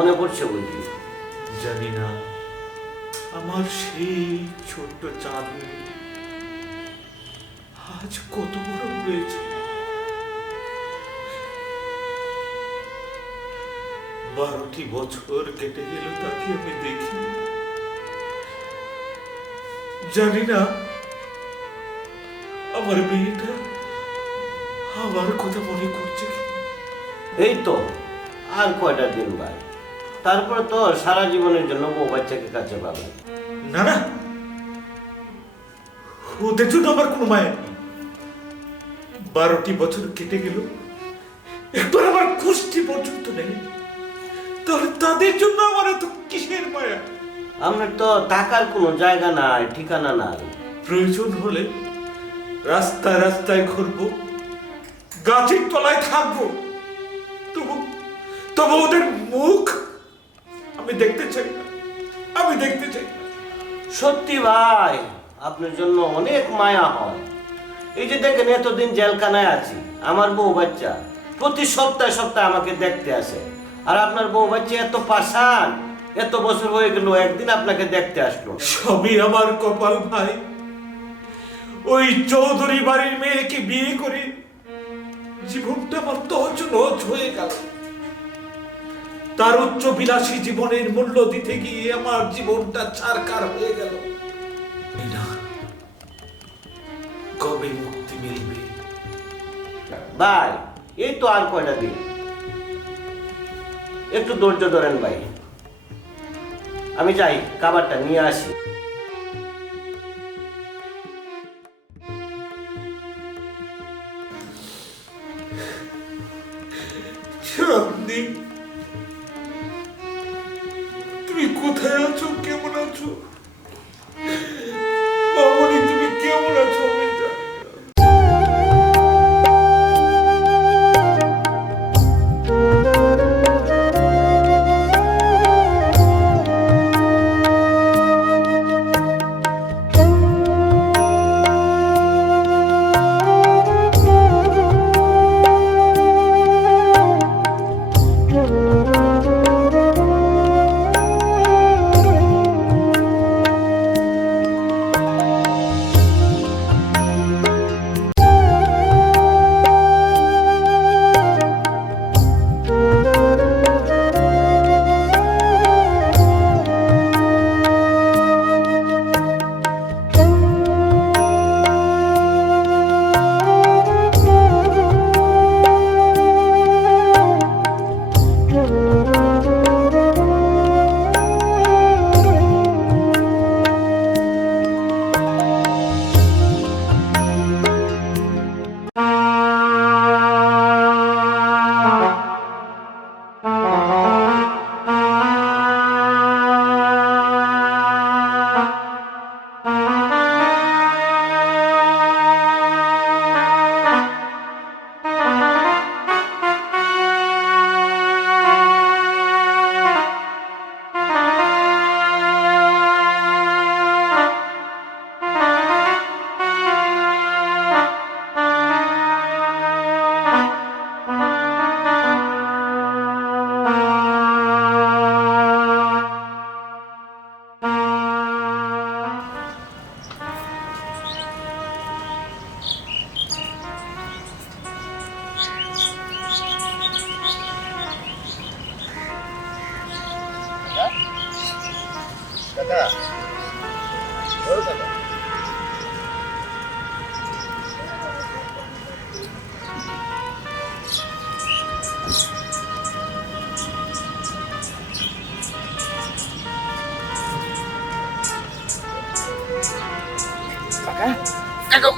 মনে পড়ছে বুঝলি? জানি না, আমার সেই ছোট্ট চাঁদ আজ কত বড় হয়েছে। 12টি বছর কেটে গেল তাকে আমি দেখি। জানি না আমার মেয়েটা আমার কথা মনে করছে কি। এই তো আর কয়টা দিন ভাই, তারপরে তো সারা জীবনের জন্য বউ বাচ্চাকে কাছে পাবে। না না, ওদের জন্য আমার কোনো মায়া নেই। 12টি বছর কেটে গেল, একবার আমার কুষ্টি পর্যন্ত নেই, তাহলে তাদের জন্য আমার এত কিসের মায়া? আমার তো থাকার কোনো জায়গা নাই, ঠিকানা নাই। প্রয়োজন হলে রাস্তায় রাস্তায় ঘুরবো, গাছের তলায় থাকবো, তবু তবু ওদের মুখ আমি দেখতে চাই না, আমি দেখতে চাই না। সত্যি ভাই, আপনার জন্য অনেক মায়া হয়। এই যে দেখেন, এতদিন জেলখানায় আছি, আমার বউ বাচ্চা প্রতি সপ্তাহে সপ্তাহে আমাকে দেখতে আসে। আর আপনার বউ বাচ্চা এত পাষাণ, এত বছর হয়ে গেল, একদিন আপনাকে দেখতে আসলো। সবই আমার কপাল ভাই। ওই চৌধুরী বাড়ির মেয়েকে বিয়ে করে জীবনটা আমার তছনছ হয়ে গেল। তার উচ্চ বিলাসী জীবনের মূল্য দিতে গিয়ে আমার জীবনটা ছারকার হয়ে গেল। না, কবে মুক্তি মিলবে? ভাই এই তো আর কয়টা দিন, একটু ধৈর্য ধরেন ভাই। আমি যাই, খাবারটা নিয়ে আসি। চাঁদনি, তুমি কোথায় আছো? কেমন আছো? মামনি, তুমি কেমন আছো? আমি জানি না।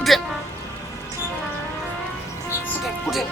উঠেন উঠেন।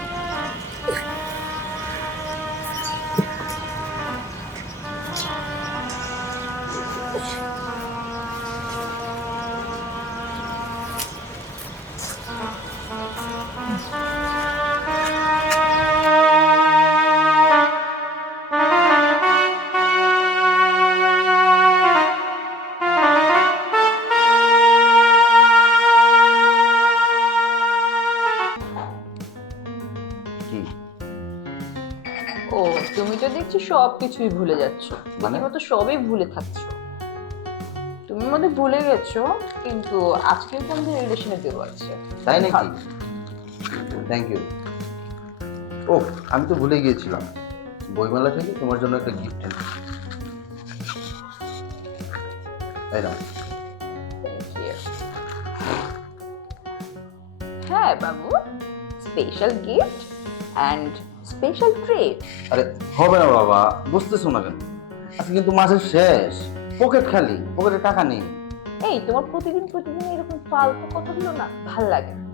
সবকিছুই ভুলে যাচ্ছ, মানে? তুমি তো সবই ভুলে থাকছো। তুমি মনে ভুলে গেছো, কিন্তু আজকে তোমাদের রিলেশনে দেব আছে। তাই নাকি? Thank you. ও, আমি তো ভুলে গিয়েছিলাম, বইমেলা থেকে তোমার জন্য একটা গিফট এনেছি। তাই না? Thank you. হ্যাঁ বাবু, special gift and special treat. আরে হবে না বাবা, বুঝতেছো না কেন? আজকে কিন্তু মাসের শেষ, পকেট খালি, পকেটে টাকা নেই। এই তোমার প্রতিদিন প্রতিদিন এরকম ফালতু কথাগুলো না ভাল লাগে না।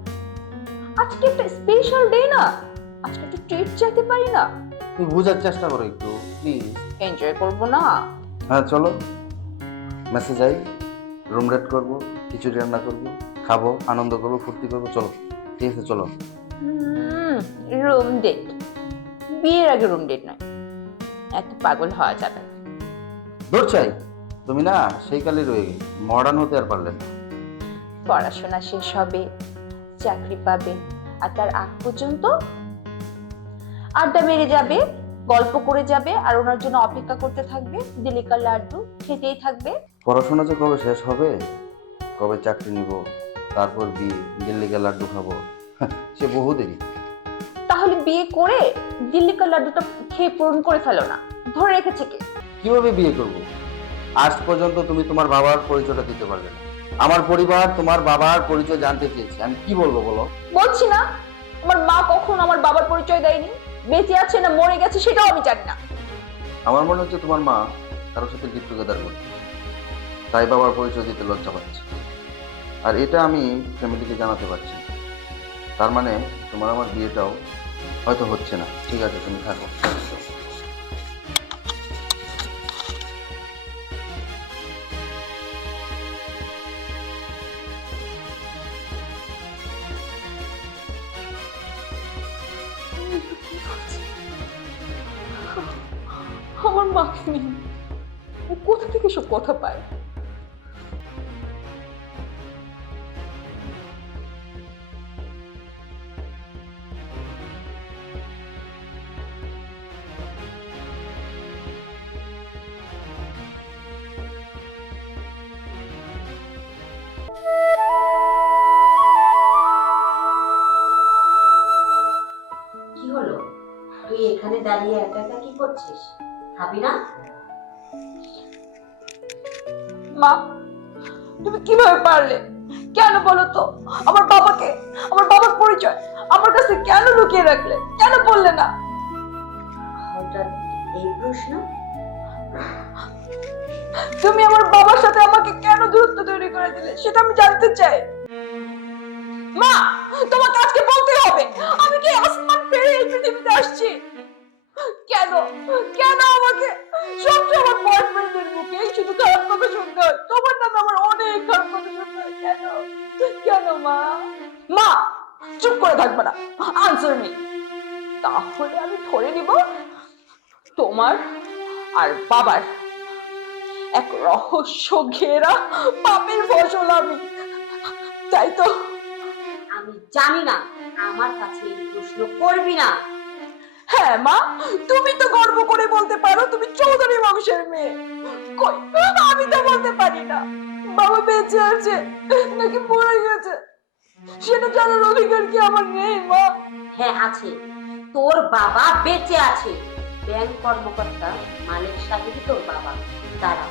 আজকে একটা স্পেশাল ডে না, আজকে একটু ট্রিট চাইতে পারি না? তুমি বোঝার চেষ্টা করো একটু প্লিজ। এনজয় করবো না? হ্যাঁ চলো, মেসে যাই, রুম রেট করবো, খিচুড়ি রান্না করবো, খাবো, আনন্দ করবো, ফুর্তি করবো। চলো, ঠিক আছে চলো। Room date? বিয়ের আগে রুম ডেট নয়, এত পাগল হওয়া যাবে না। দৌড় চাই, তুমি না সেই কালে রয়ে গেলে, মডার্ন হতে আর পারলে না। পড়াশোনা শেষ হবে, চাকরি পাবে, আর তার আগ পর্যন্ত আড্ডা মেরে যাবে, গল্প করে যাবে, আর ওনার জন্য অপেক্ষা করতে থাকবে, দিলিকা লাড্ডু খেতেই থাকবে। পড়াশোনা যে কবে শেষ হবে, কবে চাকরি নিব, তারপর বিয়ে, দিল্লিকে লাড্ডু খাবো, সে বহু দেরি। তাহলে বিয়ে করে দিল্লিকা লাড্ডুটা খেয়ে পূরণ করে ফেলো না, ধরে রেখেছে কে? কিভাবে বিয়ে করব? আজ পর্যন্ত তুমি তোমার বাবার পরিচয়টা দিতে পারবে না। আমার পরিবার তোমার বাবার পরিচয় জানতে চেয়েছে, আমি কি বলবো বলো? বলছি না, আমার মা কখন আমার বাবার পরিচয় দেয়নি। বেঁচে আছে না মরে গেছে সেটাও আমি জানি না। আমার মনে হচ্ছে তোমার মা কারোর সাথে গেট টুগেদার করছে, তাই বাবার পরিচয় দিতে লজ্জা পাচ্ছে। আর এটা আমি ফ্যামিলিকে জানাতে পারছি না। তার মানে তোমার আমার বিয়েটাও হয়তো হচ্ছে না। ঠিক আছে, তুমি থাকো। আমার মাকে নিয়ে ও কোথা থেকে সব কথা পায়? কি হলো? তুই এখানে দাঁড়িয়ে একা একা কি করছিস? খাবি না? মা, তুমি কিভাবে পারলে? কেন বলো তো? আমার বাবাকে, আমার বাবার পরিচয় আমার কাছে কেন লুকিয়ে রাখলে? কেন বললে না? হঠাৎ এই প্রশ্ন? তুমি আমার বাবার সাথে আমাকে কেন দূরত্ব তৈরি করে দিলে সেটা আমি জানতে চাই। মা, তোমাকে আজকে বলতে হবে, আমি কি আসমান পেরিয়ে এই পৃথিবীতে আসছি? কেন কেন আমাকে সবসময় আমার বয়ফ্রেন্ডের মুখে শুধু খারাপ কথা শুনতে হয়? তোমার নামে আমার অনেক খারাপ কথা শুনতে হয়। কেন কেন মা? মা, চুপ করে থাকবে না, আনসার মি। তাহলে আমি ধরে নিব তোমার আর বাবার এক রহস্য ঘেরা পাপের ফসল আমি, তাই তো? আমি জানি না, আমার কাছে এই প্রশ্ন করবি না। হ্যাঁ মা, তুমি তো গর্ব করে বলতে পারো তুমি চৌধুরী বংশের মেয়ে। কই, আমি তো বলতে পারি না। বাবা বেঁচে আছে নাকি মরে গেছে সেটা জানার অধিকার কি আমার নেই মা? হ্যাঁ আছে, তোর বাবা বেঁচে আছে। ব্যাংক কর্মকর্তা মালিক সাহেবই তোর বাবা। দাঁড়া,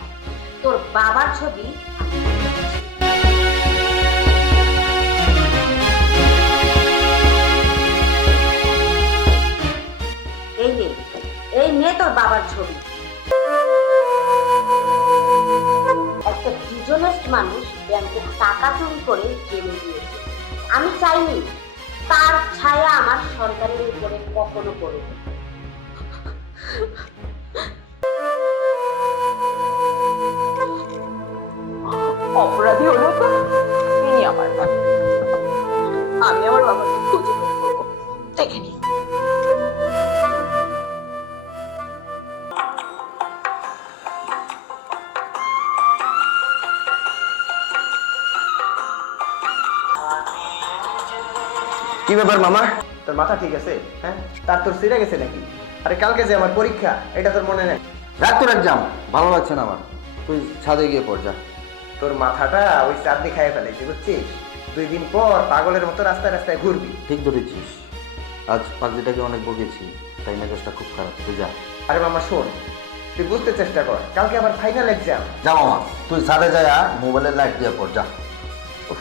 তোর বাবার ছবি আমি দেখেছি। এই নে তোর বাবার ছবি। একটা ডিজনেস্ট মানুষ ব্যাংকের টাকা চুরি করে জেলে দিয়েছে। আমি চাইনি তার ছায়া আমার সন্তানের উপরে কখনো পড়ুক। অপরাধী হলো তো তিনি আমার বাবা। আমি আমার বাবাকে খুঁজে বের করবো, দেখে নি। কি ব্যাপার মামা, তোর মাথা ঠিক আছে? হ্যাঁ, তার তোর সিরে গেছে নাকি? আরে কালকে যে আমার পরীক্ষা, এটা তোর মনে নেই? রাখ তোর এক্সাম, ভালো লাগছে না আমার। তুই ছাদে গিয়ে পড় যা। তোর মাথাটা ওই চাঁদনি খাইয়ে ফেলেছে, বুঝছিস? 2 দিন পর পাগলের মতো রাস্তায় রাস্তায় ঘুরবি। ঠিক ধরেছিস, আজ পাগলিটাকে অনেক বকেছি, তাই মেজাজটা খুব খারাপ। তুই যা। আরে মামা শোন, তুই বুঝতে চেষ্টা কর, কালকে আমার ফাইনাল এক্সাম। যা মামা, তুই ছাদে যায় মোবাইলের লাইট দিয়ে পড় যা।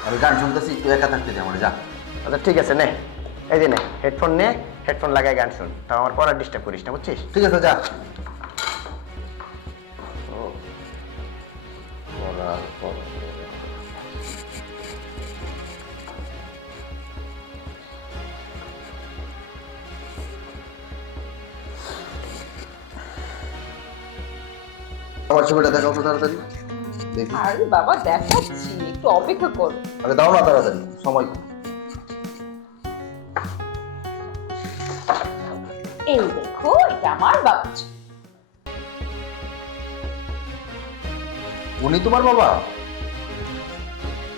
আমি গান শুনতেছি, তুই একা থাকতে দে আমার, যা। আচ্ছা ঠিক আছে, নে এই যে নে হেডফোন নে, হেডফোন লাগাই গান শুন, তাও আমার পড়া ডিস্টার্ব করিস না, বুঝছিস? ঠিক আছে যা। আমার ছবিটা দেখাও তো তাড়াতাড়ি দেখি। আরে বাবা দেখাচ্ছি, একটু অপেক্ষা কর। আরে দাও না তাড়াতাড়ি, সময় কম। এই দেখো, এটা আমার বাবা। উনি তোমার বাবা?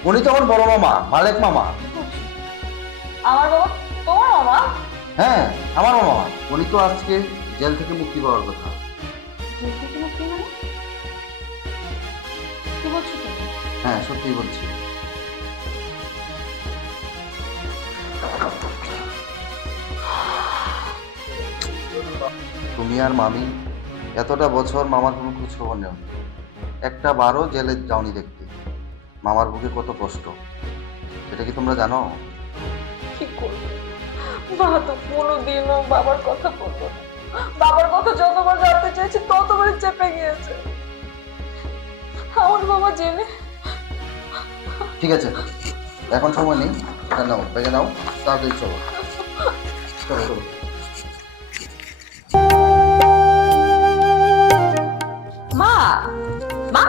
উনি তো আমার বড় মামা, মালেক মামা। আমার বাবা তোমার মামা? হ্যাঁ, আমার মামা। উনি তো আজকে জেল থেকে মুক্তি পাওয়ার কথা। কি বলছো তুমি? হ্যাঁ, সত্যি বলছি। তুমি আর মামি এতটা বছর মামার কোনো খোঁজ খবর নেও, একটা বারও জেলে যাওনি দেখতে। মামার বুকে কত কষ্ট, সেটা কি তোমরা জানো? কি করবো, মা তো কোনোদিনও বাবার কথা বলতো না। বাবার কথা যতবার জানতে চেয়েছি ততবার চেপে গিয়েছে। আমার বাবা জেনে। ঠিক আছে, এখন সময় নেই, এটা নাও, ব্যাগে নাও, তাড়াতাড়ি চলো। চলো চলো। মা, মা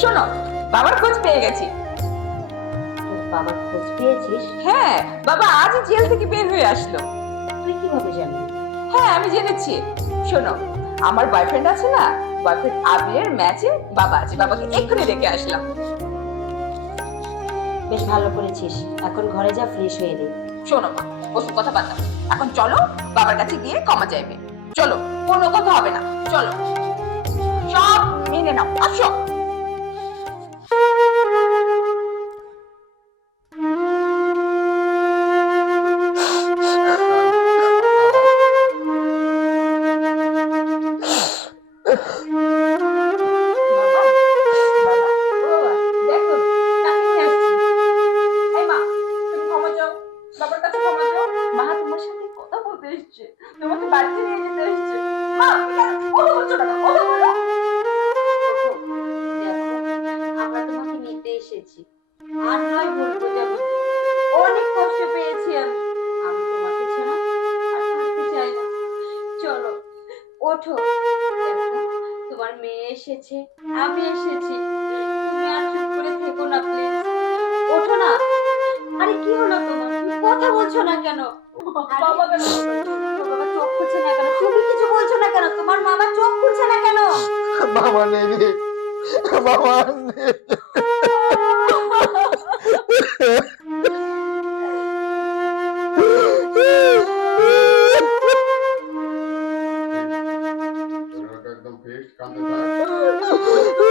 শোনো, বাবার খোঁজ পেয়ে গেছি। তোর বাবার খোঁজ পেয়েছিস? হ্যাঁ, বাবা আজই জেল থেকে বের হয়ে আসলো। তুই কিভাবে জানবি? হ্যাঁ আমি জেনেছি। শোনো, আমার বয়ফ্রেন্ড আছে না, বয়ফ্রেন্ড আবিরের ম্যাচে বাবা আছে, বাবাকে এক্ষুনি ডেকে আসলাম। বেশ ভালো করেছিস, এখন ঘরে যা, ফ্রেশ হয়ে নে। শোনো মা, ওসব কথা বাদ দাও, এখন চলো বাবার কাছে গিয়ে ক্ষমা চাইবে। চলো, কোনো কথা হবে না, চলো সব মেনে নাও, আসো। তোমাকে বাড়িতে নিয়ে যেতে এসেছে। মা, কথা বলছো না, কথা বলো। দেখো, আমরা তোমাকে নিতে এসেছি, আর নয় ভুল বোঝাবুঝি। অনেক কষ্ট পেয়েছি আমি, আমি তোমাকে ছাড়া আর থাকতে চাই না। চলো ওঠো, দেখো তোমার মেয়ে এসেছে, আমি এসেছি, তুমি আর চুপ করে থেকো না প্লিজ, ওঠো না। আরে কি হলো তোমার, তুমি কথা বলছো না কেন? বাবা কেন? তোর বাবা চোখ খুলছে না কেন? তুমি কিছু বলছো না কেন? তোমার মামা চোখ খুলছে না কেন? বাবা নেই রে, বাবা নেই। একদম ফিক্সড, কাঁদতে থাক।